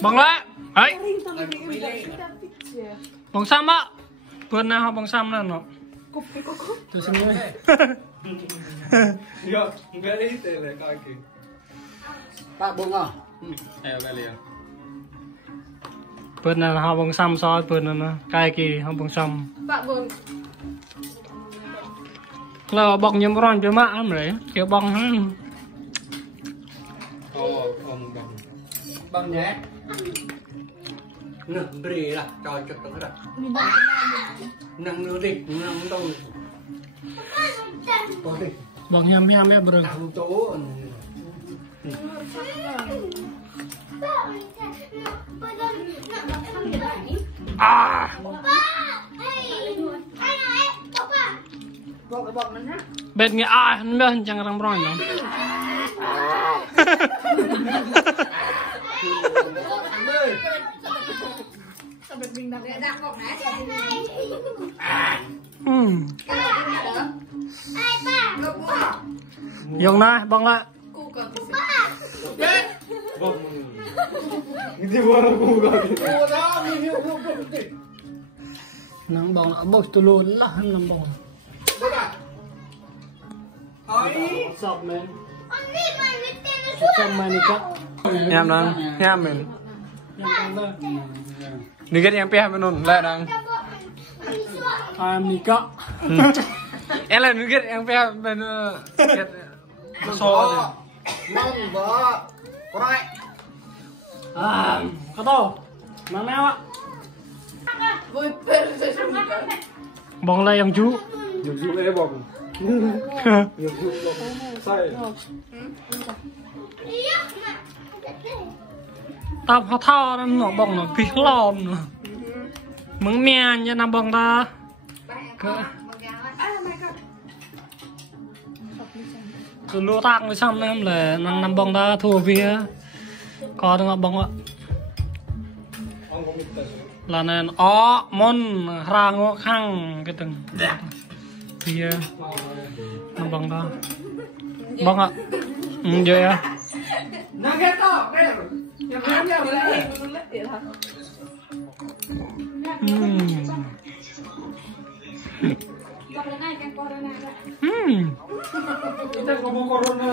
bong lá ấy bong xăm á vườn nào họ bong xăm là nó tôi xin lỗi Pak bunga. vườn nào họ bong xăm soi vườn nó cay kỳ họ bong xăm là bong nhầm ron cho má em đấy kiểu bong ha Bong nhé. Nè, bì là cho chụp được rồi. Nâng nữa đi, nâng đâu. bong nhầm nhầm em rồi Nâng chỗ. à bên nghe ai nó bên chẳng răng roi nhở dùng này bong lại nang bong bos tulun lah nang bong sop men sop manika nham nang nham men đi cái em pe bên nôn lại nang manika em lại đi cái em pe bên cái so Nâng vợ. Rồi. à có to mang nào ạ bong lại ông chú Dùng dụng lễ bồng. Dùng dụng bồng. Sai. tập họ thao nó bong nó phi lom nó mừng miên cho nó bong ta cứ lúa tang với xong em là nằm bong ta thua vía có được bong ạ là nên ó môn ra ngõ khang cái từng vía nằm bong ta bong ạ vậy à Nâng hết đó. Đây. Kita ngomong corona.